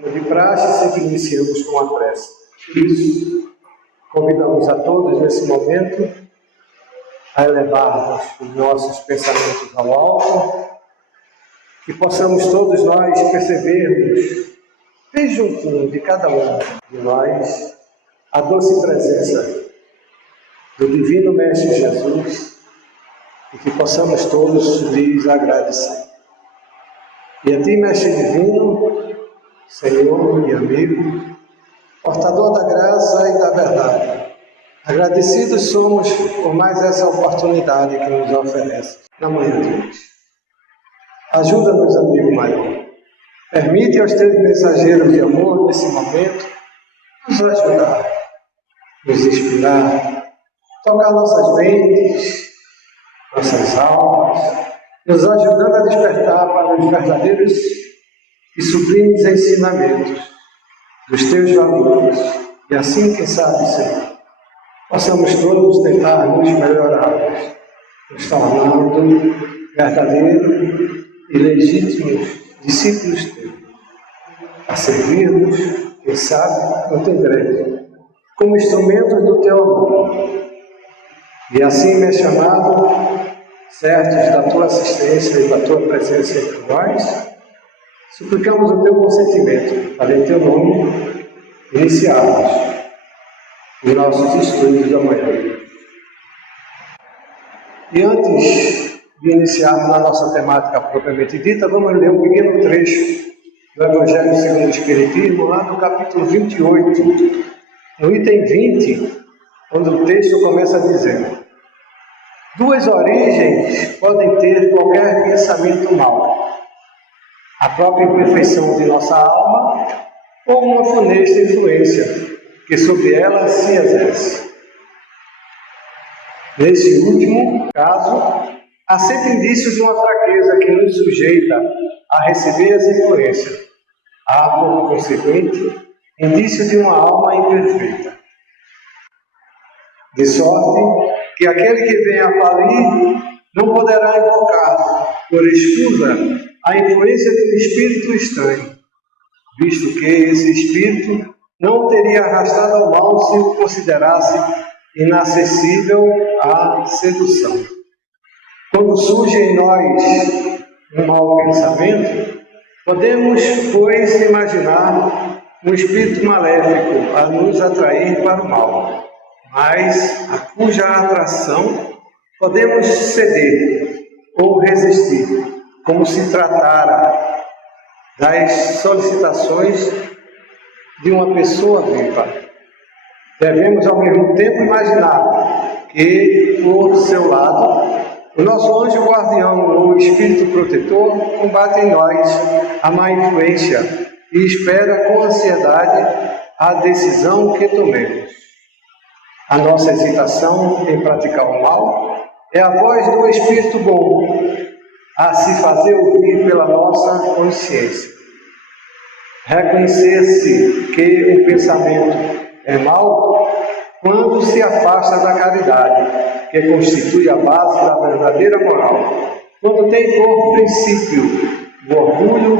Como de praxe, sempre iniciamos com a prece. Por isso, convidamos a todos nesse momento a elevarmos os nossos pensamentos ao alto, que possamos todos nós percebermos, bem juntinho de cada um de nós, a doce presença do Divino Mestre Jesus e que possamos todos lhes agradecer. E a Ti, Mestre Divino, Senhor e amigo, portador da graça e da verdade, agradecidos somos por mais essa oportunidade que nos oferece na manhã de hoje. Ajuda-nos, amigo maior. Permite aos Teus mensageiros de amor, nesse momento, nos ajudar, nos inspirar, tocar nossas mentes, nossas almas, nos ajudando a despertar para os verdadeiros e sublimes ensinamentos dos Teus valores. E assim, quem sabe, Senhor, possamos todos tentar nos melhorarmos, nos tornando verdadeiros e legítimos discípulos Teus, a servirmos, quem sabe, no Teu grande, como instrumentos do Teu amor. E assim, Mestre amado, certos da Tua assistência e da Tua presença entre nós, suplicamos o Teu consentimento para, em Teu nome, iniciarmos os nossos estudos da manhã. E antes de iniciarmos a nossa temática propriamente dita, vamos ler um pequeno trecho do Evangelho segundo o Espiritismo, lá no capítulo 28, no item 20, onde o texto começa dizendo: duas origens podem ter qualquer pensamento mau: a própria imperfeição de nossa alma ou uma funesta influência que sobre ela se exerce. Nesse último caso, há sempre indício de uma fraqueza que nos sujeita a receber as influências. Há, por consequente, indício de uma alma imperfeita. De sorte que aquele que vem a falir não poderá invocar, por excusa, a influência de um espírito estranho, visto que esse espírito não teria arrastado ao mal se o considerasse inacessível à sedução. Quando surge em nós um mau pensamento, podemos, pois, imaginar um espírito maléfico a nos atrair para o mal, mas a cuja atração podemos ceder ou resistir, como se tratara das solicitações de uma pessoa viva. Devemos, ao mesmo tempo, imaginar que, por seu lado, o nosso anjo guardião ou espírito protetor combate em nós a má influência e espera com ansiedade a decisão que tomemos. A nossa hesitação em praticar o mal é a voz do espírito bom a se fazer ouvir pela nossa consciência. Reconhecer-se que o pensamento é mau quando se afasta da caridade, que constitui a base da verdadeira moral, quando tem por princípio o orgulho,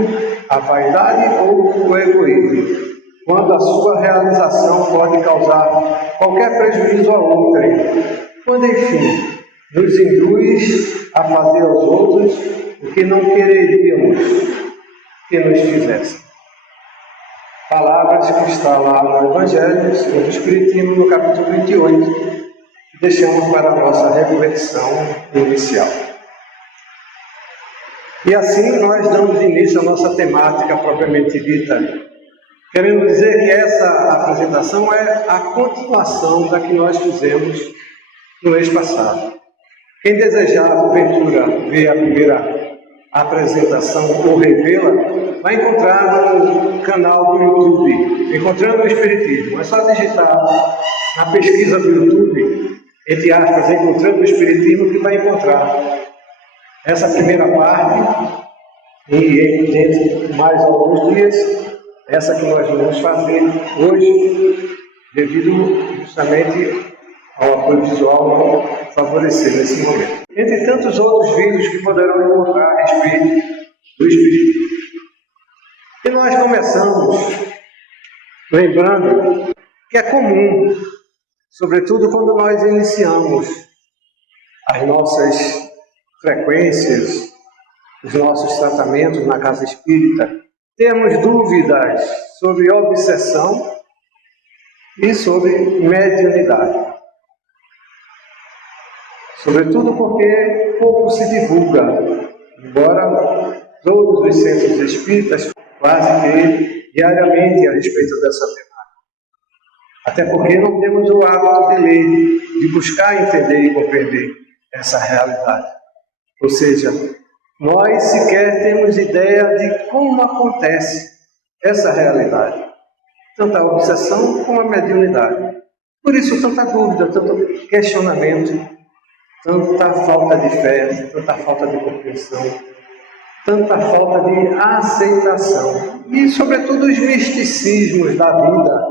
a vaidade ou o egoísmo, quando a sua realização pode causar qualquer prejuízo a outrem, quando, enfim, nos induz a fazer aos outros o que não quereríamos que nos fizessem. Palavras que está lá no Evangelho segundo o Espiritismo, no capítulo 28, que deixamos para a nossa reflexão inicial. E assim nós damos início à nossa temática propriamente dita. Queremos dizer que essa apresentação é a continuação da que nós fizemos no mês passado. Quem desejar, porventura, ver a primeira apresentação ou revê-la, vai encontrar no canal do YouTube, Encontrando o Espiritismo. É só digitar na pesquisa do YouTube, entre aspas, Encontrando o Espiritismo, que vai encontrar essa primeira parte, e dentro de mais alguns dias, essa que nós vamos fazer hoje, devido justamente ao apoio visual não favorecer nesse momento. Entre tantos outros vídeos que poderão encontrar a respeito do Espiritismo. E nós começamos lembrando que é comum, sobretudo quando nós iniciamos as nossas frequências, os nossos tratamentos na casa espírita, temos dúvidas sobre obsessão e sobre mediunidade. Sobretudo porque pouco se divulga, embora todos os centros espíritas quase que diariamente a respeito dessa temática. Até porque não temos o hábito de ler, de buscar entender e compreender essa realidade. Ou seja, nós sequer temos ideia de como acontece essa realidade, tanto a obsessão como a mediunidade. Por isso, tanta dúvida, tanto questionamento, tanta falta de fé, tanta falta de compreensão, tanta falta de aceitação. E, sobretudo, os misticismos da vida,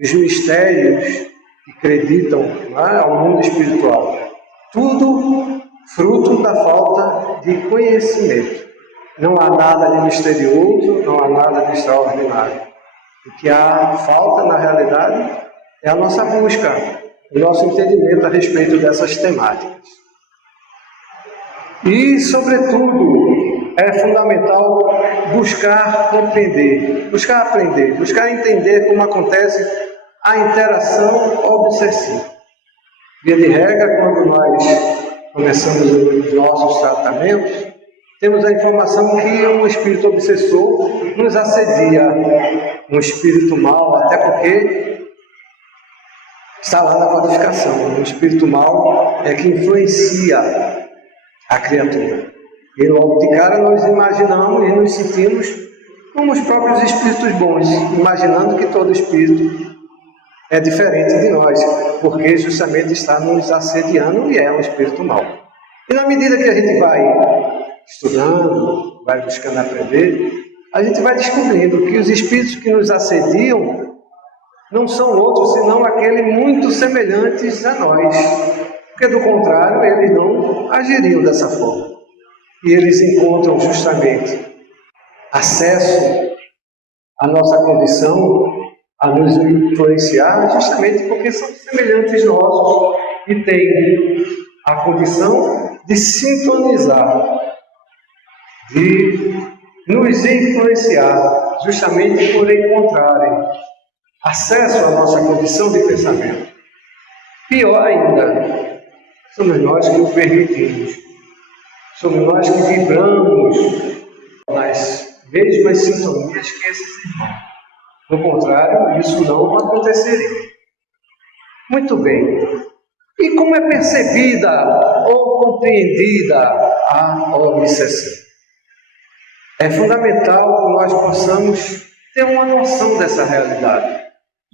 os mistérios que acreditam ao mundo espiritual. Tudo fruto da falta de conhecimento. Não há nada de misterioso, não há nada de extraordinário. O que há falta, na realidade, é a nossa busca, o nosso entendimento a respeito dessas temáticas. E, sobretudo, é fundamental buscar compreender, buscar aprender, buscar entender como acontece a interação obsessiva. Via de regra, quando nós começamos os nossos tratamentos, temos a informação que um espírito obsessor nos assedia, um espírito mau, até porque está lá na codificação. Um espírito mau é que influencia a criatura. E logo de cara nós imaginamos e nos sentimos como os próprios espíritos bons, imaginando que todo espírito é diferente de nós, porque justamente está nos assediando e é um espírito mau. E na medida que a gente vai estudando, vai buscando aprender, a gente vai descobrindo que os espíritos que nos assediam não são outros senão aqueles muito semelhantes a nós, porque do contrário eles não agiriam dessa forma. E eles encontram justamente acesso à nossa condição, a nos influenciar, justamente porque são semelhantes nossos e têm a condição de sintonizar, de nos influenciar, justamente por encontrarem acesso à nossa condição de pensamento. Pior ainda, somos nós que o permitimos, somos nós que vibramos nas mesmas sintonias que esses irmãos. Do contrário, isso não aconteceria. Muito bem. E como é percebida ou compreendida a obsessão? É fundamental que nós possamos ter uma noção dessa realidade,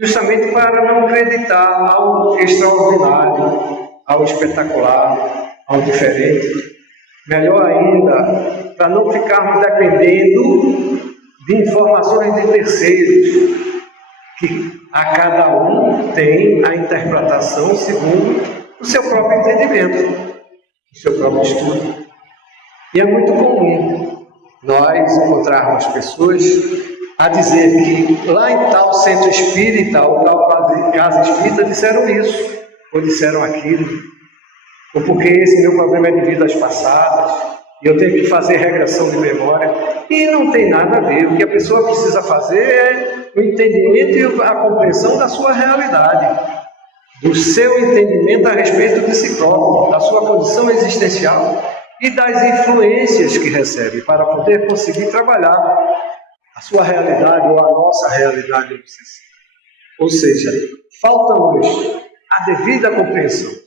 justamente para não acreditar ao extraordinário, ao espetacular, ao diferente. Melhor ainda, para não ficarmos dependendo de informações de terceiros, que a cada um tem a interpretação segundo o seu próprio entendimento, o seu próprio estudo. E é muito comum nós encontrarmos pessoas a dizer que lá em tal centro espírita ou tal casa espírita disseram isso, ou disseram aquilo, ou porque esse meu problema é de vidas passadas, e eu tenho que fazer regressão de memória. E não tem nada a ver. O que a pessoa precisa fazer é o entendimento e a compreensão da sua realidade, do seu entendimento a respeito de si próprio, da sua condição existencial e das influências que recebe, para poder conseguir trabalhar a sua realidade ou a nossa realidade obsessiva. Ou seja, falta-nos a devida compreensão.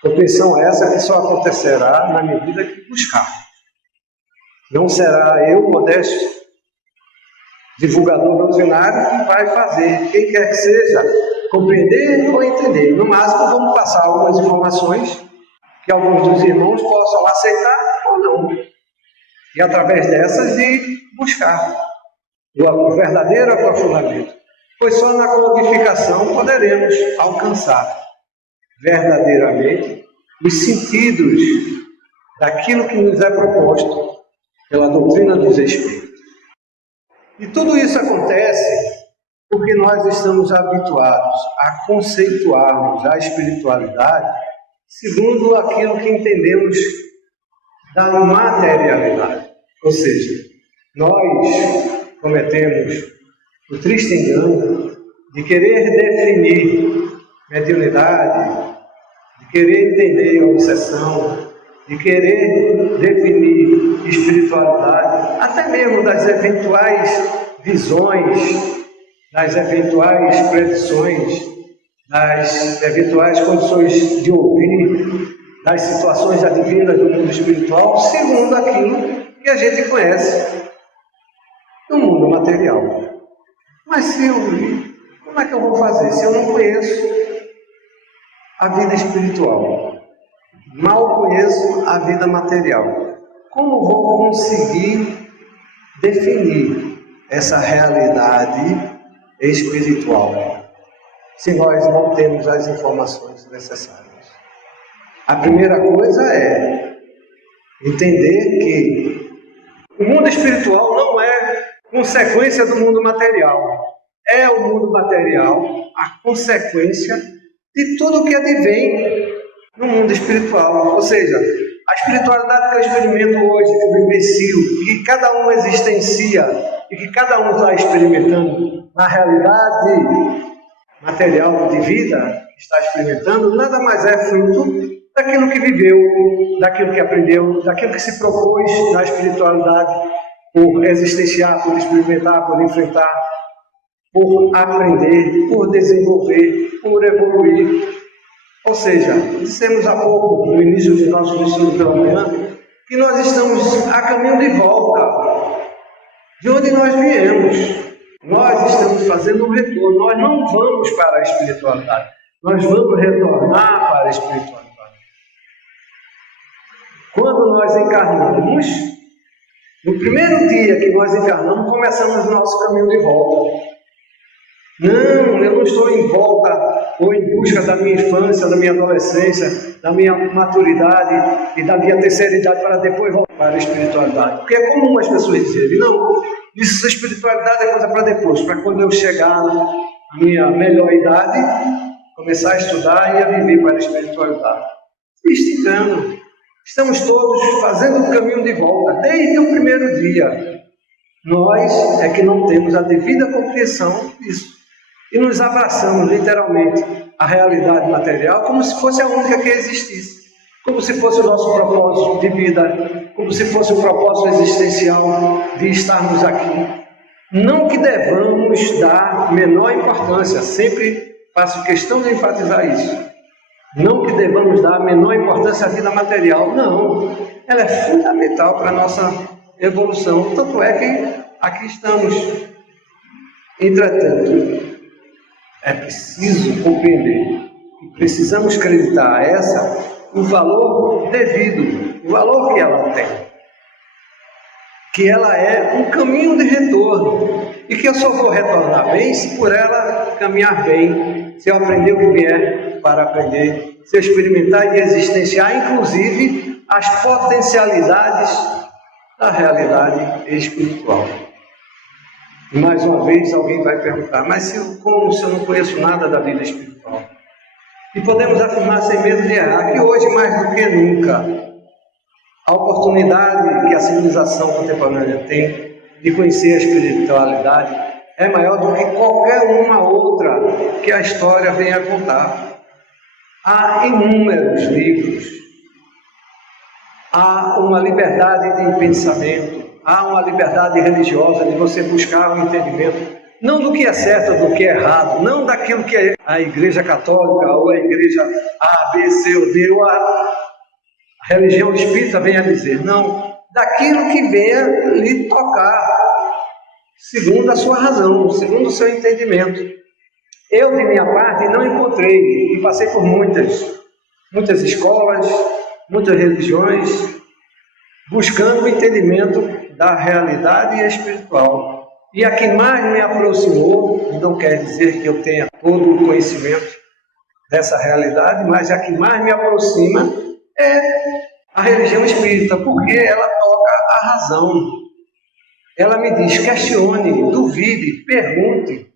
Compreensão essa que só acontecerá na medida que buscarmos. Não será eu, modesto, divulgador doutrinário, que vai fazer, quem quer que seja, compreender ou entender. No máximo, vamos passar algumas informações que alguns dos irmãos possam aceitar ou não. E através dessas de buscar o verdadeiro aprofundamento. Pois só na codificação poderemos alcançar verdadeiramente os sentidos daquilo que nos é proposto pela doutrina dos Espíritos. E tudo isso acontece porque nós estamos habituados a conceituarmos a espiritualidade segundo aquilo que entendemos da materialidade. Ou seja, nós cometemos o triste engano de querer definir mediunidade, de querer entender a obsessão, de querer definir espiritualidade, até mesmo das eventuais visões, das eventuais predições, das eventuais condições de ouvir, das situações advindas do mundo espiritual, segundo aquilo que a gente conhece do mundo material. Mas se eu vi, como é que eu vou fazer se eu não conheço a vida espiritual? Mal conheço a vida material. Como vou conseguir definir essa realidade espiritual se nós não temos as informações necessárias? A primeira coisa é entender que o mundo espiritual não é consequência do mundo material. É o mundo material a consequência de tudo que advém no mundo espiritual. Ou seja, a espiritualidade que eu experimento hoje, que eu vivencio, que cada um existencia e que cada um está experimentando na realidade material de vida que está experimentando, nada mais é fruto daquilo que viveu, daquilo que aprendeu, daquilo que se propôs na espiritualidade por existenciar, por experimentar, por enfrentar, por aprender, por desenvolver, por evoluir. Ou seja, dissemos há pouco, no início do nosso estudo pela manhã, que nós estamos a caminho de volta de onde nós viemos. Nós estamos fazendo um retorno, nós não vamos para a espiritualidade, nós vamos retornar para a espiritualidade. Quando nós encarnamos, no primeiro dia que nós encarnamos, começamos o nosso caminho de volta. Não, eu não estou em volta ou em busca da minha infância, da minha adolescência, da minha maturidade e da minha terceira idade para depois voltar para a espiritualidade. Porque é comum as pessoas dizerem, não, isso a espiritualidade é coisa para depois, para quando eu chegar na minha melhor idade, começar a estudar e a viver para a espiritualidade. Triste engano. Estamos todos fazendo o caminho de volta, desde o primeiro dia. Nós é que não temos a devida compreensão disso. E nos abraçamos, literalmente, a realidade material como se fosse a única que existisse. Como se fosse o nosso propósito de vida, como se fosse o propósito existencial de estarmos aqui. Não que devamos dar menor importância, sempre faço questão de enfatizar isso. Não que devamos dar menor importância à vida material, não. Ela é fundamental para a nossa evolução. Tanto é que aqui estamos. Entretanto, é preciso compreender e precisamos acreditar a essa o valor devido, o valor que ela tem. Que ela é um caminho de retorno. E que eu só vou retornar bem se por ela caminhar bem, se eu aprender o que vier para aprender, se eu experimentar e existenciar, inclusive, as potencialidades da realidade espiritual. E mais uma vez alguém vai perguntar, mas se eu não conheço nada da vida espiritual? E podemos afirmar sem medo de errar que hoje, mais do que nunca, a oportunidade que a civilização contemporânea tem de conhecer a espiritualidade é maior do que qualquer uma outra que a história venha a contar. Há inúmeros livros, há uma liberdade de pensamento, há uma liberdade religiosa de você buscar o entendimento, não do que é certo ou do que é errado, não daquilo que a Igreja Católica ou a Igreja A, B, C ou D ou a religião espírita venha a dizer, não, daquilo que venha lhe tocar, segundo a sua razão, segundo o seu entendimento. Eu, de minha parte, não encontrei, e passei por muitas escolas, muitas religiões, buscando o entendimento da realidade espiritual. E a que mais me aproximou, não quer dizer que eu tenha todo o conhecimento dessa realidade, mas a que mais me aproxima é a religião espírita, porque ela toca a razão. ela me diz: questione, duvide, pergunte.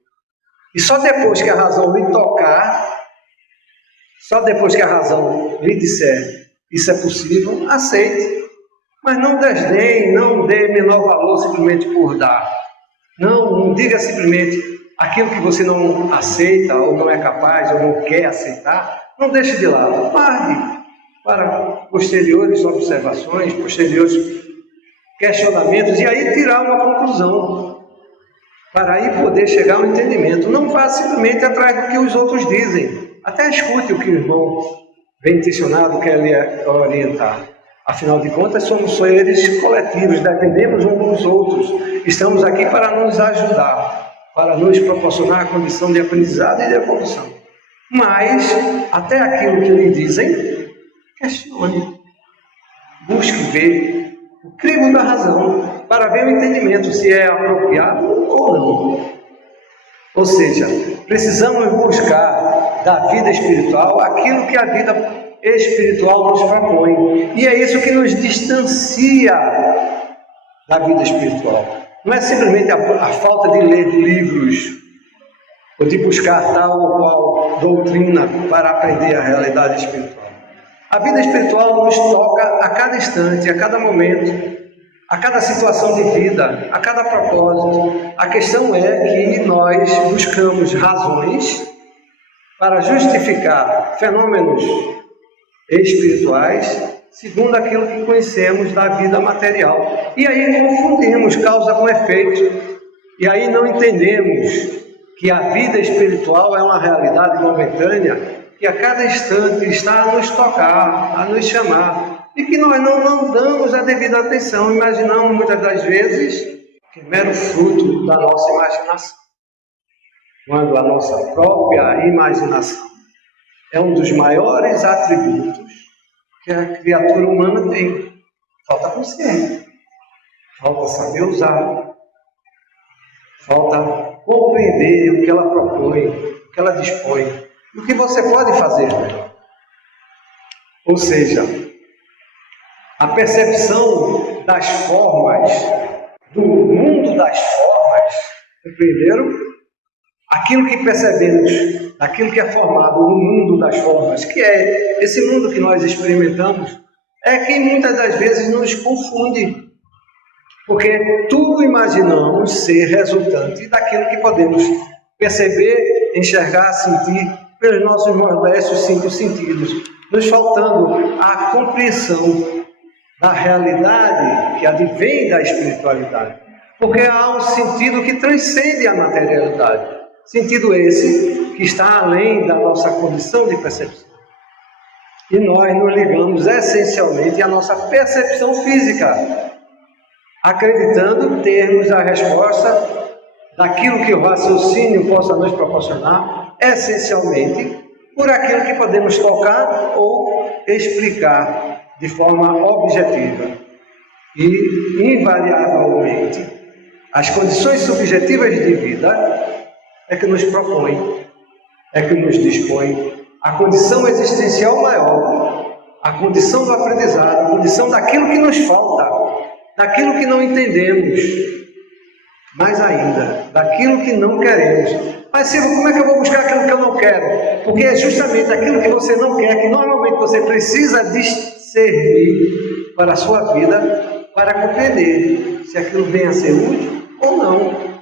E só depois que a razão lhe tocar, só depois que a razão lhe disser isso é possível, aceite. Mas não desdenhe, não dê menor valor simplesmente por dar. Não diga simplesmente aquilo que você não aceita, ou não é capaz, ou não quer aceitar, não deixe de lado. Guarde para posteriores observações, posteriores questionamentos, e aí tirar uma conclusão, para aí poder chegar ao entendimento. Não vá simplesmente atrás do que os outros dizem. Até escute o que o irmão bem intencionado quer lhe orientar. Afinal de contas, somos seres coletivos, dependemos uns dos outros. Estamos aqui para nos ajudar, para nos proporcionar a condição de aprendizado e de evolução. Mas, até aquilo que lhe dizem, questione. Busque ver o crivo da razão, para ver o entendimento, se é apropriado ou não. Ou seja, precisamos buscar da vida espiritual aquilo que a vida espiritual nos propõe. E é isso que nos distancia da vida espiritual. Não é simplesmente a falta de ler livros ou de buscar tal ou qual doutrina para aprender a realidade espiritual. A vida espiritual nos toca a cada instante, a cada momento, a cada situação de vida, a cada propósito. A questão é que nós buscamos razões para justificar fenômenos espirituais segundo aquilo que conhecemos da vida material. E aí confundimos causa com efeito. E aí não entendemos que a vida espiritual é uma realidade momentânea que a cada instante está a nos tocar, a nos chamar. E que nós não damos a devida atenção. Imaginamos muitas das vezes que é mero fruto da nossa imaginação. Quando a nossa própria imaginação é um dos maiores atributos que a criatura humana tem. Falta consciência, falta saber usar, falta compreender o que ela propõe, o que ela dispõe, e o que você pode fazer. Ou seja, a percepção das formas, do mundo das formas, compreenderam? Aquilo que percebemos, aquilo que é formado no mundo das formas, que é esse mundo que nós experimentamos, é que muitas das vezes nos confunde. Porque tudo imaginamos ser resultante daquilo que podemos perceber, enxergar, sentir pelos nossos modestos 5 sentidos, nos faltando a compreensão da realidade que advém da espiritualidade. Porque há um sentido que transcende a materialidade. Sentido esse que está além da nossa condição de percepção. E nós nos ligamos essencialmente à nossa percepção física, acreditando termos a resposta daquilo que o raciocínio possa nos proporcionar, essencialmente por aquilo que podemos tocar ou explicar de forma objetiva. E, invariavelmente, as condições subjetivas de vida é que nos propõe, é que nos dispõe a condição existencial maior, a condição do aprendizado, a condição daquilo que nos falta, daquilo que não entendemos, mais ainda, daquilo que não queremos. Mas Silvio, como é que eu vou buscar aquilo que eu não quero? Porque é justamente aquilo que você não quer, que normalmente você precisa discernir para a sua vida, para compreender se aquilo vem a ser útil ou não.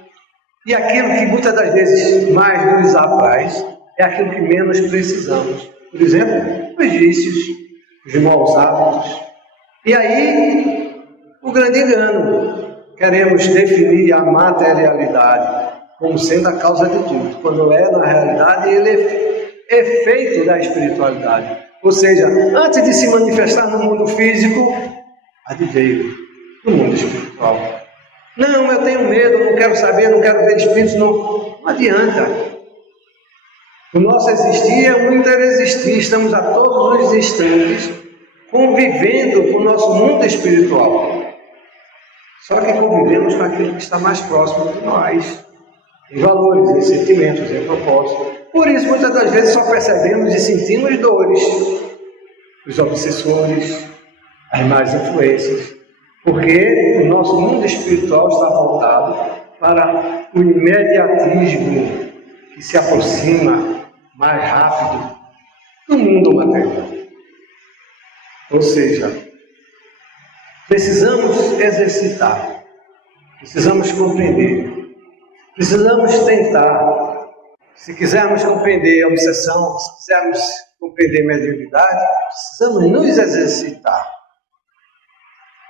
E aquilo que muitas das vezes mais nos apraz é aquilo que menos precisamos. Por exemplo, os vícios, os maus hábitos. E aí, o grande engano. Queremos definir a materialidade como sendo a causa de tudo, quando é, na realidade, ele é efeito da espiritualidade. Ou seja, antes de se manifestar no mundo físico, adveio no mundo espiritual. Não, eu tenho medo, não quero saber, não quero ver espíritos, não adianta. O nosso existir é um interexistir, estamos a todos os instantes convivendo com o nosso mundo espiritual. Só que convivemos com aquilo que está mais próximo de nós, em valores, em sentimentos, em propósitos. Por isso, muitas das vezes, só percebemos e sentimos dores. Os obsessores, as más influências, Porque o nosso mundo espiritual está voltado para o imediatismo que se aproxima mais rápido do mundo material. Ou seja, precisamos exercitar, precisamos compreender, precisamos tentar. Se quisermos compreender a obsessão, se quisermos compreender a mediunidade, precisamos nos exercitar.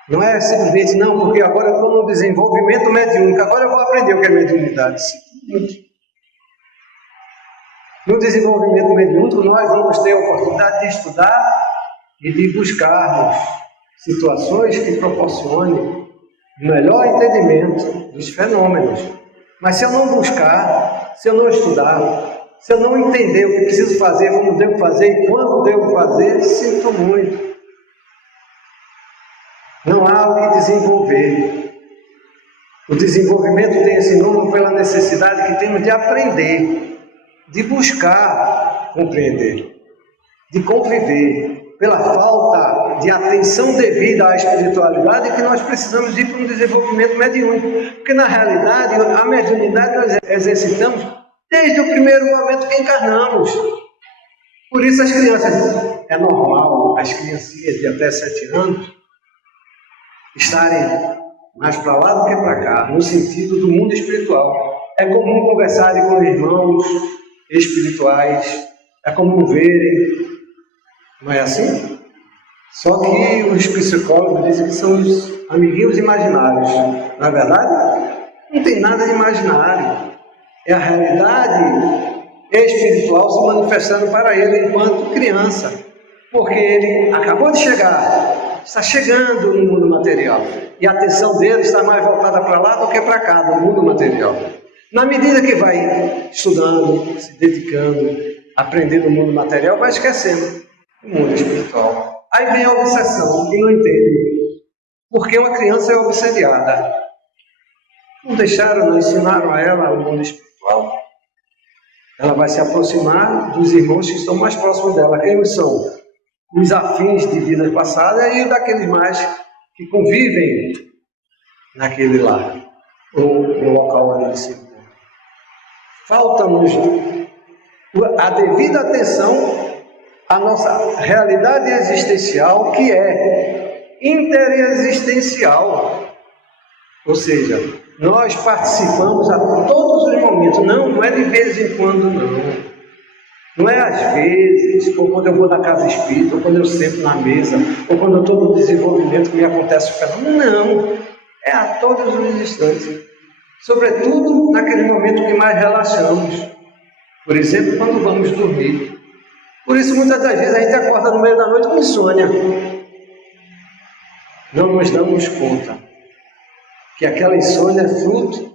Não é simplesmente, não, porque agora eu estou no desenvolvimento mediúnico, agora eu vou aprender o que é mediunidade. No desenvolvimento mediúnico, nós vamos ter a oportunidade de estudar e de buscarmos situações que proporcionem o melhor entendimento dos fenômenos. Mas se eu não buscar, se eu não estudar, se eu não entender o que preciso fazer, como devo fazer e quando devo fazer, sinto muito. Não há o que desenvolver. O desenvolvimento tem esse nome pela necessidade que temos de aprender, de buscar compreender, de conviver, pela falta de atenção devida à espiritualidade que nós precisamos ir para um desenvolvimento mediúnico. Porque na realidade a mediunidade nós exercitamos desde o primeiro momento que encarnamos. Por isso as crianças, é normal as criancinhas de até 7 anos estarem mais para lá do que para cá, no sentido do mundo espiritual. É comum conversarem com irmãos espirituais, é comum verem, não é assim? Só que os psicólogos dizem que são os amiguinhos imaginários. Não é verdade? Não tem nada de imaginário. É a realidade espiritual se manifestando para ele enquanto criança. Porque ele acabou de chegar, está chegando no mundo material. E a atenção dele está mais voltada para lá do que para cá, do mundo material. Na medida que vai estudando, se dedicando, aprendendo o mundo material, vai esquecendo o mundo espiritual. Aí vem a obsessão, que não entende. Porque uma criança é obsediada. Não deixaram, não ensinaram a ela o mundo espiritual. Ela vai se aproximar dos irmãos que estão mais próximos dela. Quem são? Os afins de vidas passadas e daqueles mais que convivem naquele lar, ou no local onde ele se encontra. Falta-nos a devida atenção à nossa realidade existencial, que é interexistencial. Ou seja, nós participamos a todos os momentos, não é de vez em quando, não. Não é às vezes, ou quando eu vou na casa espírita, ou quando eu sento na mesa, ou quando eu estou no desenvolvimento que me acontece o fenômeno. Não, é a todos os instantes. Sobretudo naquele momento que mais relaxamos. Por exemplo, quando vamos dormir. Por isso, muitas das vezes, a gente acorda no meio da noite com insônia. Não nos damos conta que aquela insônia é fruto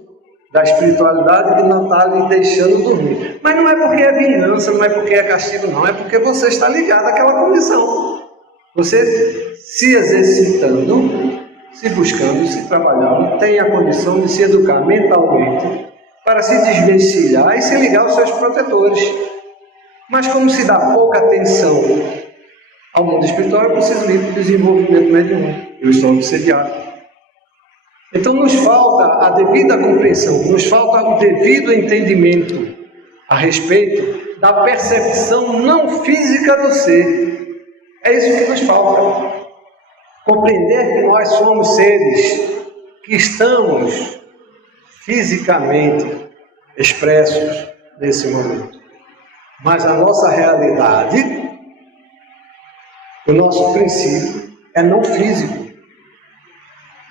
da espiritualidade que não está lhe deixando dormir. Mas não é porque é vingança, não é porque é castigo, não. É porque você está ligado àquela condição. Você se exercitando, se buscando, se trabalhando, tem a condição de se educar mentalmente para se desvencilhar e se ligar aos seus protetores. Mas como se dá pouca atenção ao mundo espiritual, eu preciso ir para o desenvolvimento mediúnico. Eu estou obsediado. Então nos falta a devida compreensão, nos falta o devido entendimento a respeito da percepção não física do ser. É isso que nos falta. Compreender que nós somos seres que estamos fisicamente expressos nesse momento. Mas a nossa realidade, o nosso princípio é não físico.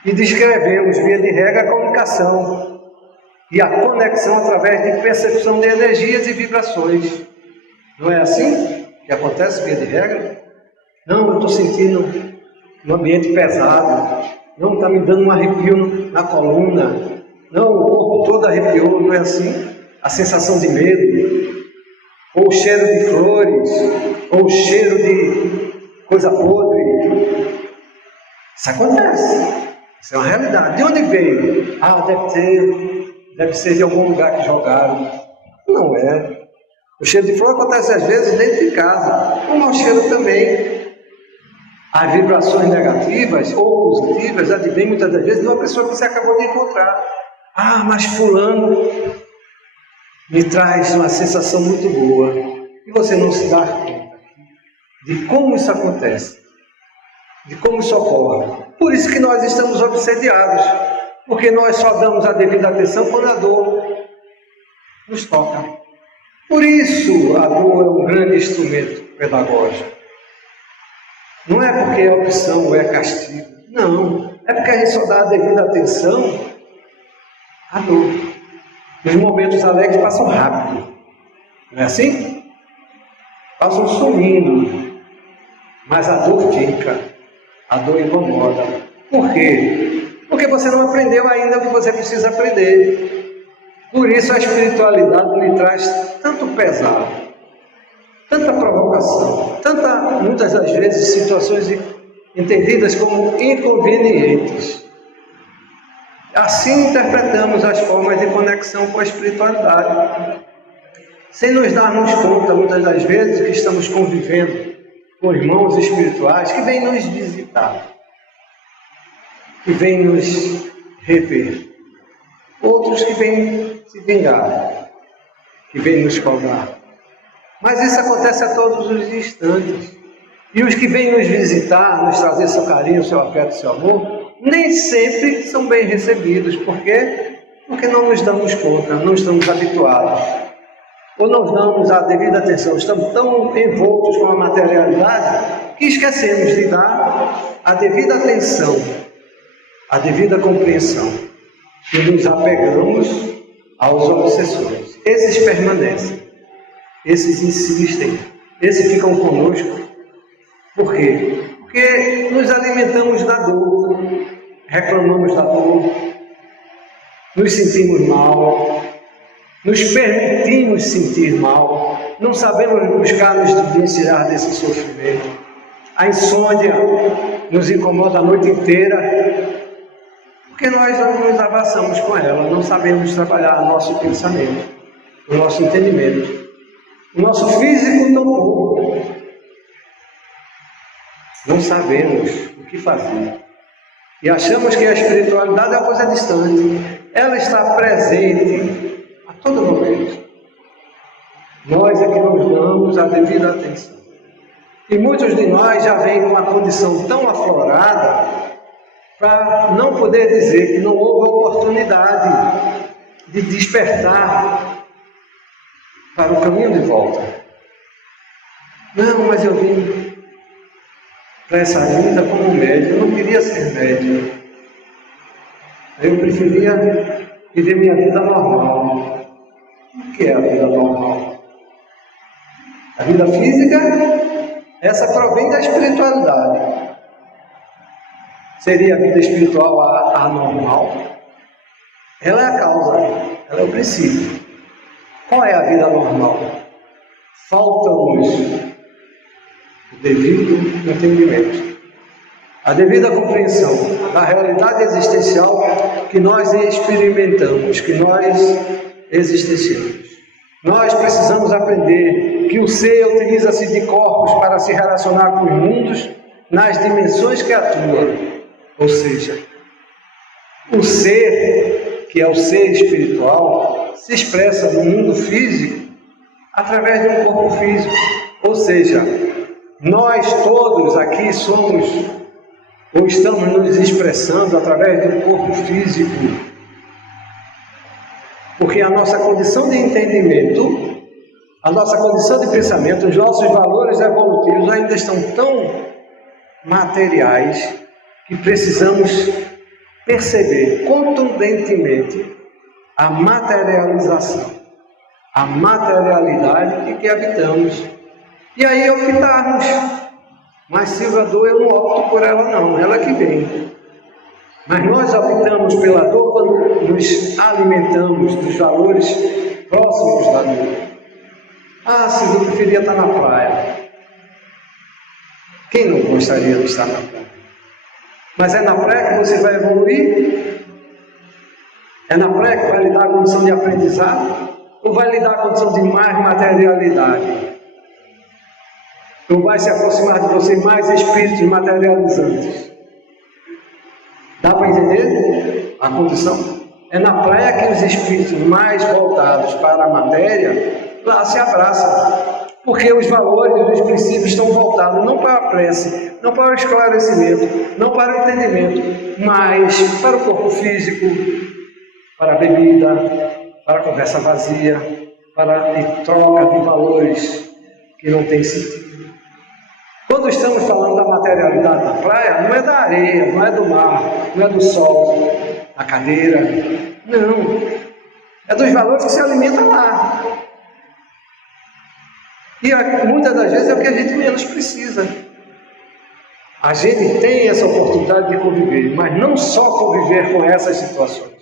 E descrevemos, via de regra, a comunicação e a conexão através de percepção de energias e vibrações. Não é assim que acontece, via de regra? Não, eu estou sentindo um ambiente pesado. Não, está me dando um arrepio na coluna. Não, o corpo todo arrepiou, não é assim? A sensação de medo, ou o cheiro de flores, ou o cheiro de coisa podre. Isso acontece. Isso é uma realidade. De onde veio? Ah, deve ser de algum lugar que jogaram. Não é. O cheiro de flor acontece às vezes dentro de casa. O mau cheiro também. As vibrações negativas ou positivas advêm muitas das vezes de uma pessoa que você acabou de encontrar. Ah, mas fulano me traz uma sensação muito boa. E você não se dá conta de como isso acontece, de como isso ocorre. Por isso que nós estamos obsediados, porque nós só damos a devida atenção quando a dor nos toca. Por isso a dor é um grande instrumento pedagógico. Não é porque é opção ou é castigo. Não. É porque a gente só dá a devida atenção à dor. Os momentos alegres passam rápido. Não é assim? Passam sumindo. Mas a dor fica. A dor incomoda. Por quê? Porque você não aprendeu ainda o que você precisa aprender. Por isso a espiritualidade lhe traz tanto pesar, tanta provocação, muitas das vezes, situações entendidas como inconvenientes. Assim interpretamos as formas de conexão com a espiritualidade, sem nos darmos conta, muitas das vezes, que estamos convivendo com irmãos espirituais que vêm nos visitar, que vêm nos rever, outros que vêm se vingar, que vêm nos cobrar. Mas isso acontece a todos os instantes. E os que vêm nos visitar, nos trazer seu carinho, seu afeto, seu amor, nem sempre são bem recebidos. Por quê? Porque não nos damos conta, não estamos habituados. Ou não damos a devida atenção, estamos tão envoltos com a materialidade que esquecemos de dar a devida atenção, a devida compreensão. E nos apegamos aos obsessores. Esses permanecem. Esses insistem, esses ficam conosco. Por quê? Porque nos alimentamos da dor, reclamamos da dor, nos sentimos mal, nos permitimos sentir mal, não sabemos buscar nos distanciar desse sofrimento. A insônia nos incomoda a noite inteira, porque nós não nos abraçamos com ela, não sabemos trabalhar nosso pensamento, o nosso entendimento. O nosso físico não, não sabemos o que fazer. E achamos que a espiritualidade é uma coisa distante. Ela está presente a todo momento. Nós é que nos damos a devida atenção. E muitos de nós já vêm com uma condição tão aflorada para não poder dizer que não houve oportunidade de despertar para o caminho de volta. Não, mas eu vim para essa vida como médium, eu não queria ser médium. Eu preferia viver minha vida normal. O que é a vida normal? A vida física, essa provém da espiritualidade. Seria a vida espiritual anormal? Ela é a causa, ela é o princípio. Qual é a vida normal? Falta-nos o devido entendimento, a devida compreensão da realidade existencial que nós experimentamos, que nós existenciamos. Nós precisamos aprender que o ser utiliza-se de corpos para se relacionar com os mundos nas dimensões que atua. Ou seja, o ser, que é o ser espiritual, se expressa no mundo físico através de um corpo físico. Ou seja, nós todos aqui somos ou estamos nos expressando através de um corpo físico, porque a nossa condição de entendimento, a nossa condição de pensamento, os nossos valores evolutivos ainda estão tão materiais que precisamos perceber contundentemente a materialização, a materialidade em que habitamos. E aí optarmos. Mas Silvia, a dor eu não opto por ela não, ela que vem. Mas nós optamos pela dor quando nos alimentamos dos valores próximos da dor. Ah, Silvia, eu preferia estar na praia. Quem não gostaria de estar na praia? Mas é na praia que você vai evoluir? É na praia que vai lhe dar a condição de aprendizado? Ou vai lhe dar a condição de mais materialidade? Ou vai se aproximar de você mais espíritos materializantes? Dá para entender a condição? É na praia que os espíritos mais voltados para a matéria, lá se abraçam. Porque os valores, os princípios estão voltados não para a prece, não para o esclarecimento, não para o entendimento, mas para o corpo físico, para a bebida, para a conversa vazia, para a troca de valores que não tem sentido. Quando estamos falando da materialidade da praia, não é da areia, não é do mar, não é do sol, da cadeira, não. É dos valores que se alimentam lá. E muitas das vezes é o que a gente menos precisa. A gente tem essa oportunidade de conviver, mas não só conviver com essas situações.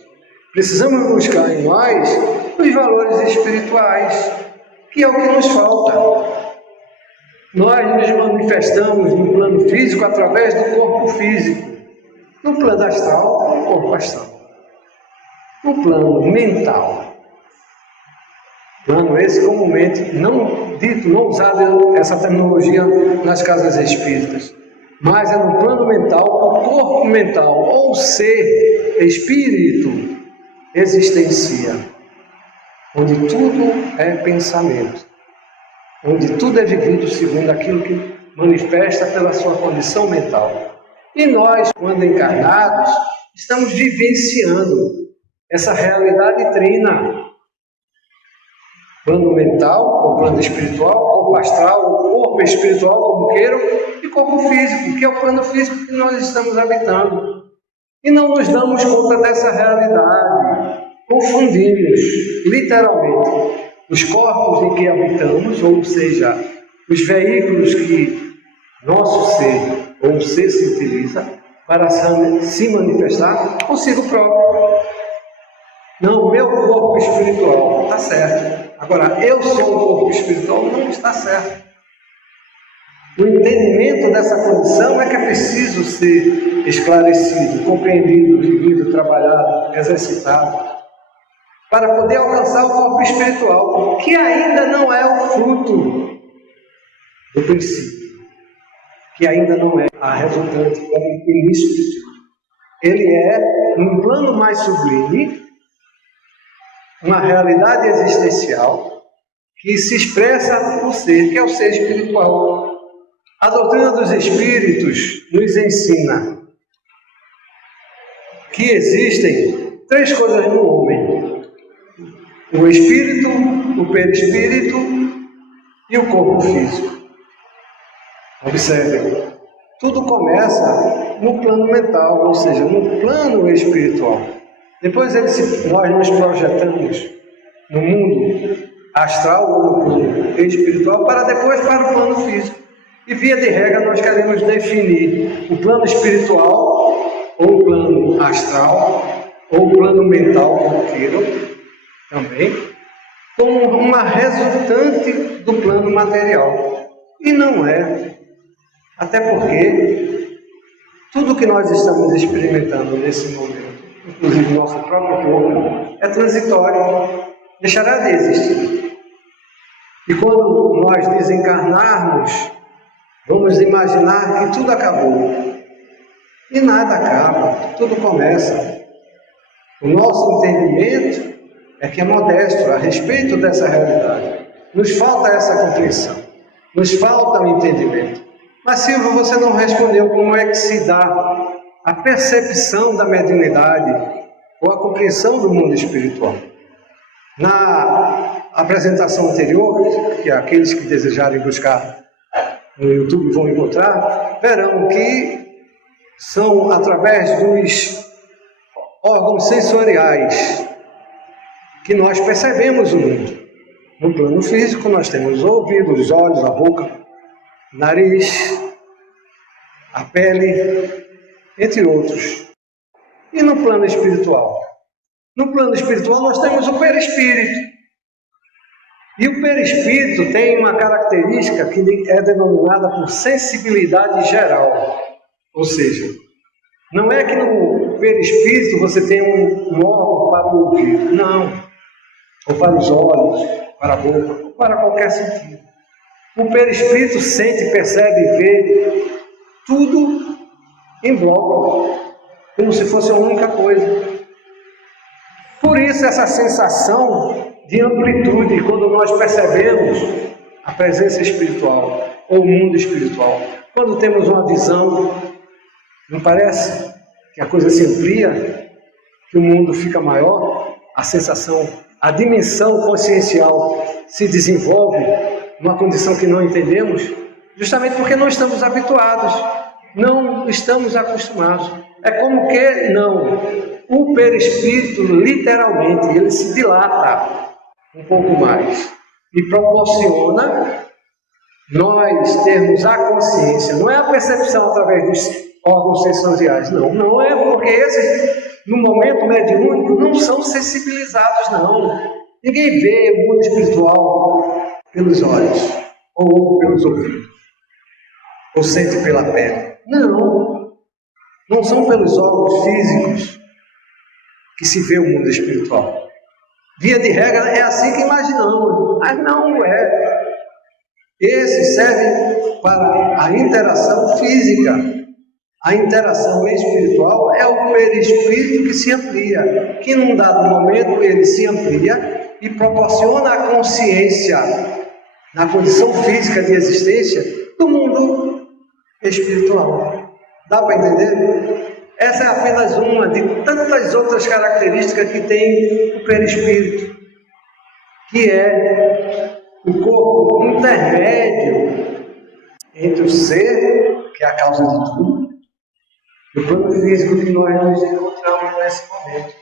Precisamos buscar em nós os valores espirituais, que é o que nos falta. Nós nos manifestamos no plano físico através do corpo físico. No plano astral, o corpo astral. No plano mental. Plano esse comumente não dito, não usado essa terminologia nas casas espíritas. Mas é no plano mental, o corpo mental, ou ser, espírito, existencia. Onde tudo é pensamento. Onde tudo é vivido segundo aquilo que manifesta pela sua condição mental. E nós, quando encarnados, estamos vivenciando essa realidade trina. Plano mental, ou plano espiritual, corpo astral, ou corpo espiritual, como queiram, e corpo físico, que é o plano físico que nós estamos habitando. E não nos damos conta dessa realidade. Confundimos, literalmente, os corpos em que habitamos, ou seja, os veículos que nosso ser, ou o ser se utiliza para se manifestar consigo próprio. Não, meu corpo espiritual está certo. Agora, eu sou um corpo espiritual, não está certo. O entendimento dessa condição é que é preciso ser esclarecido, compreendido, vivido, trabalhado, exercitado, para poder alcançar o corpo espiritual, que ainda não é o fruto do princípio, que ainda não é a resultante do início espiritual. Ele é, num plano mais sublime, uma realidade existencial que se expressa no ser, que é o ser espiritual. A doutrina dos espíritos nos ensina que existem três coisas no homem: o espírito, o perispírito e o corpo físico. Observem, tudo começa no plano mental, ou seja, no plano espiritual. Depois nós nos projetamos no mundo astral ou no plano espiritual, para depois para o plano físico. E via de regra nós queremos definir o plano espiritual, ou o plano astral, ou o plano mental, como queiram, também, como uma resultante do plano material. E não é. Até porque tudo que nós estamos experimentando nesse momento, inclusive nosso próprio corpo, é transitório, deixará de existir. E quando nós desencarnarmos, vamos imaginar que tudo acabou. E nada acaba, tudo começa. O nosso entendimento é que é modesto a respeito dessa realidade. Nos falta essa compreensão, nos falta o entendimento. Mas Silvio, você não respondeu como é que se dá a percepção da mediunidade ou a compreensão do mundo espiritual. Na apresentação anterior, que aqueles que desejarem buscar no YouTube vão encontrar, verão que são através dos órgãos sensoriais que nós percebemos o mundo. No plano físico nós temos o ouvido, os olhos, a boca, o nariz, a pele, entre outros. E no plano espiritual? No plano espiritual nós temos o perispírito. E o perispírito tem uma característica que é denominada por sensibilidade geral. Ou seja, não é que no perispírito você tem um órgão para o ouvido, não. Ou para os olhos, para a boca, ou para qualquer sentido. O perispírito sente, percebe e vê tudo em bloco, como se fosse uma única coisa. Por isso essa sensação de amplitude, quando nós percebemos a presença espiritual ou o mundo espiritual, quando temos uma visão, não parece que a coisa se amplia, que o mundo fica maior, a sensação, a dimensão consciencial se desenvolve numa condição que não entendemos, justamente porque não estamos habituados, não estamos acostumados. É como que não, o perispírito literalmente ele se dilata um pouco mais e proporciona nós termos a consciência, não é a percepção através dos órgãos sensoriais, não é porque esses, no momento mediúnico, não são sensibilizados, não. Ninguém vê o mundo espiritual pelos olhos, ou pelos ouvidos, ou sente pela pele. Não são pelos órgãos físicos que se vê o mundo espiritual. Via de regra é assim que imaginamos, mas não é. Esse serve para a interação física. A interação espiritual é o perispírito que se amplia, que num dado momento ele se amplia e proporciona a consciência na condição física de existência do mundo espiritual. Dá para entender? Essa é apenas uma de tantas outras características que tem o perispírito, que é o corpo intermédio entre o ser, que é a causa de tudo, e o plano físico que nós nos encontramos nesse momento.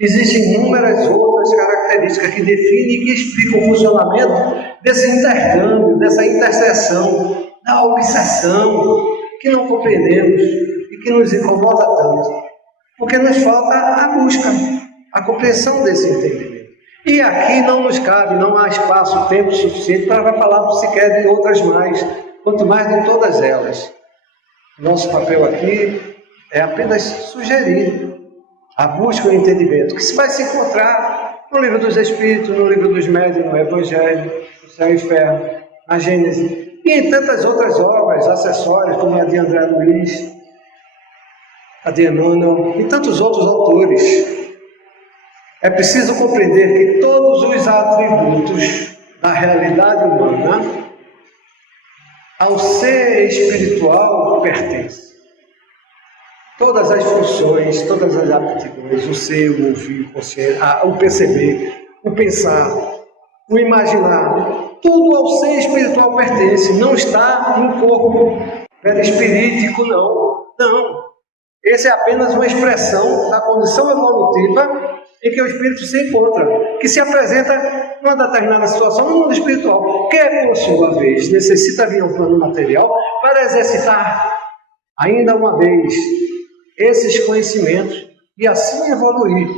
Existem inúmeras outras características que definem e que explicam o funcionamento desse intercâmbio, dessa interseção, da obsessão, que não compreendemos e que nos incomoda tanto, porque nos falta a busca, a compreensão desse entendimento. E aqui não nos cabe, não há espaço, tempo suficiente para falar sequer de outras mais, quanto mais de todas elas. Nosso papel aqui é apenas sugerir a busca e o entendimento, que se vai se encontrar no Livro dos Espíritos, no Livro dos Médiuns, no Evangelho, no Céu e Inferno, na Gênese, e em tantas outras obras acessórias, como a de André Luiz, a de Emmanuel, e tantos outros autores. É preciso compreender que todos os atributos da realidade humana ao ser espiritual pertencem. Todas as funções, todas as aptidões, o ser, o ouvir, o perceber, o pensar, o imaginar, tudo ao ser espiritual pertence, não está no corpo perispirítico, não. Essa é apenas uma expressão da condição evolutiva em que o espírito se encontra, que se apresenta numa determinada situação no mundo espiritual, que, por sua vez, necessita vir ao plano material para exercitar ainda uma vez esses conhecimentos e assim evoluir.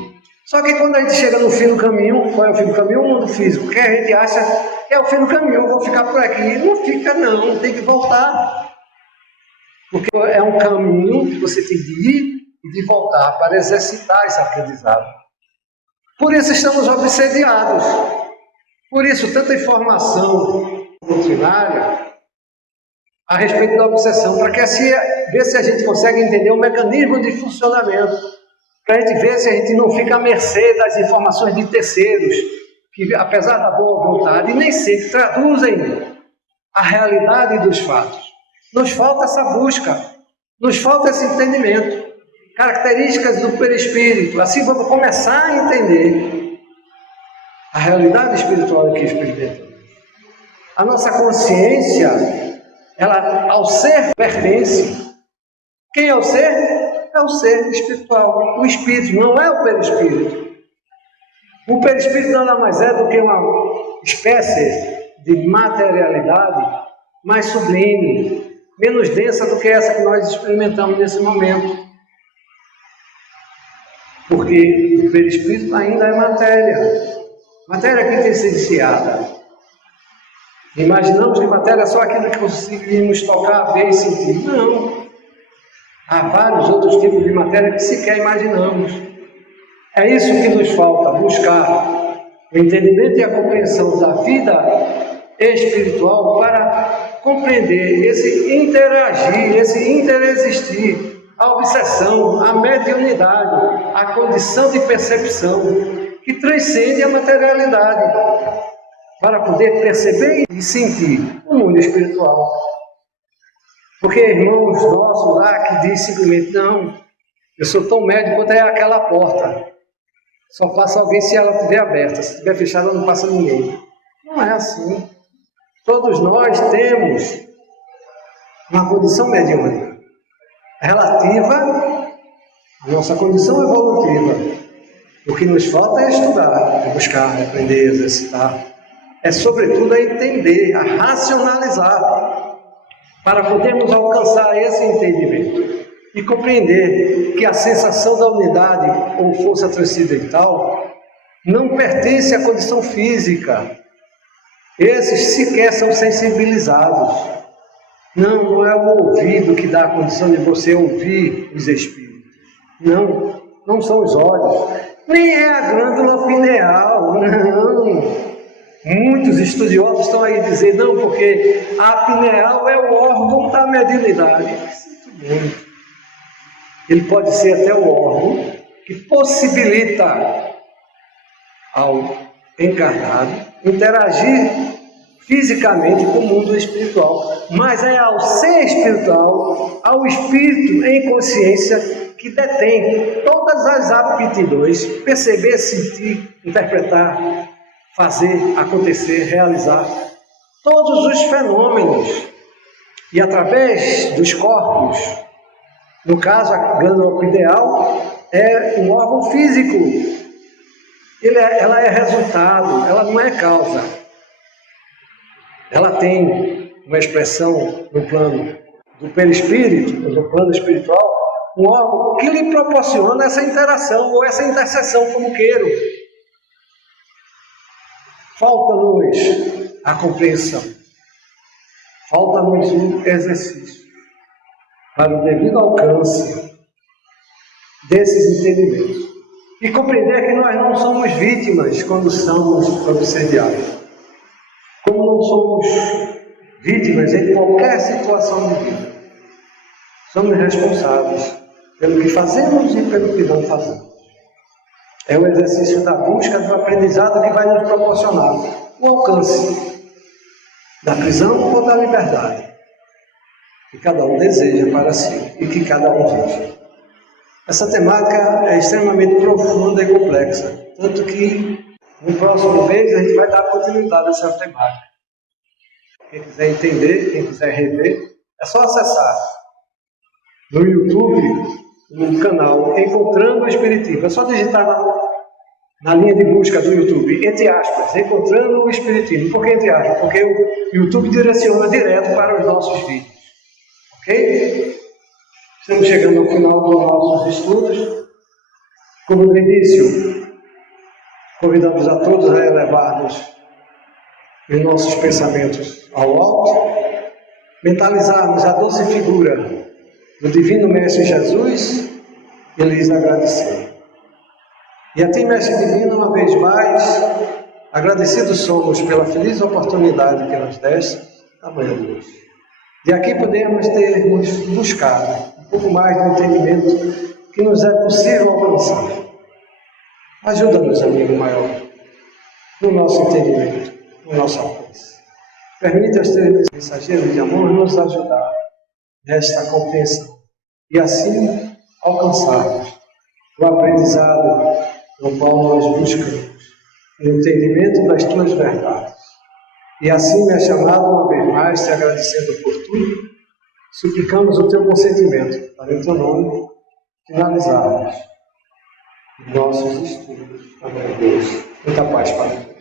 Só que quando a gente chega no fim do caminho, qual é o fim do caminho? O mundo físico, que a gente acha que é o fim do caminho, eu vou ficar por aqui. Não fica não, tem que voltar. Porque é um caminho que você tem de ir e de voltar para exercitar esse aprendizado. Por isso estamos obsediados. Por isso tanta informação doutrinária a respeito da obsessão, para que ver se a gente consegue entender o mecanismo de funcionamento, para a gente ver se a gente não fica à mercê das informações de terceiros, que apesar da boa vontade, nem sempre traduzem a realidade dos fatos. Nos falta essa busca, nos falta esse entendimento, características do perispírito, assim vamos começar a entender a realidade espiritual que experimentamos. A nossa consciência, ela ao ser pertence. Quem é o ser? É o ser espiritual, o espírito, não é o perispírito. O perispírito nada mais é do que uma espécie de materialidade mais sublime, menos densa do que essa que nós experimentamos nesse momento. Porque o perispírito ainda é matéria que tem sido iniciada. Imaginamos que matéria é só aquilo que conseguimos tocar, ver e sentir. Não. Há vários outros tipos de matéria que sequer imaginamos. É isso que nos falta, buscar o entendimento e a compreensão da vida espiritual para compreender esse interagir, esse interexistir, a obsessão, a mediunidade, a condição de percepção que transcende a materialidade, para poder perceber e sentir o mundo espiritual. Porque irmãos nossos lá que dizem simplesmente, não, eu sou tão médio quanto é aquela porta. Só passa alguém se ela estiver aberta, se estiver fechada não passa ninguém. Não é assim. Todos nós temos uma condição mediúnica relativa à nossa condição evolutiva. O que nos falta é estudar, é buscar, é aprender, exercitar. É sobretudo a entender, a racionalizar, para podermos alcançar esse entendimento e compreender que a sensação da unidade ou força transcendental não pertence à condição física. Esses sequer são sensibilizados. Não é o ouvido que dá a condição de você ouvir os espíritos. Não são os olhos. Nem é a glândula pineal, não. Muitos estudiosos estão aí dizendo, não, porque a pineal é o órgão da mediunidade. Sinto muito. Ele pode ser até o órgão que possibilita ao encarnado interagir fisicamente com o mundo espiritual. Mas é ao ser espiritual, ao espírito em consciência, que detém todas as aptidões, perceber, sentir, interpretar, fazer, acontecer, realizar todos os fenômenos. E através dos corpos, no caso a glândula pineal é um órgão físico, ela é resultado, ela não é causa. Ela tem uma expressão no plano do perispírito, no plano espiritual, um órgão que lhe proporciona essa interação ou essa interseção, como queiram. Falta-nos a compreensão, falta-nos o exercício para o devido alcance desses entendimentos e compreender que nós não somos vítimas quando somos obsediados, como não somos vítimas em qualquer situação de vida. Somos responsáveis pelo que fazemos e pelo que não fazemos. É o exercício da busca do aprendizado que vai nos proporcionar o alcance da prisão ou da liberdade que cada um deseja para si e que cada um vive. Essa temática é extremamente profunda e complexa, tanto que no próximo mês a gente vai dar continuidade a essa temática. Quem quiser entender, quem quiser rever, é só acessar no YouTube, no canal Encontrando o Espiritismo. É só digitar na linha de busca do YouTube, entre aspas, Encontrando o Espiritismo. Por que entre aspas? Porque o YouTube direciona direto para os nossos vídeos. Ok? Estamos chegando ao final dos nossos estudos. Como no início, convidamos a todos a elevarmos os nossos pensamentos ao alto, mentalizarmos a doce figura do Divino Mestre Jesus e lhes agradecer. E a ti, Mestre Divino, uma vez mais, agradecidos somos pela feliz oportunidade que nos deste na manhã de hoje. De aqui podemos termos buscado um pouco mais do entendimento que nos é possível alcançar. Ajuda-nos, amigo maior, no nosso entendimento, no nosso alcance. Permite aos teus mensageiros de amor nos ajudar nesta compreensão e assim alcançarmos o aprendizado no qual nós buscamos o entendimento das tuas verdades. E assim me é chamado uma vez mais, te agradecendo por tudo, suplicamos o teu consentimento para em teu nome finalizarmos nossos estudos. Amém, Deus. Muita paz para todos.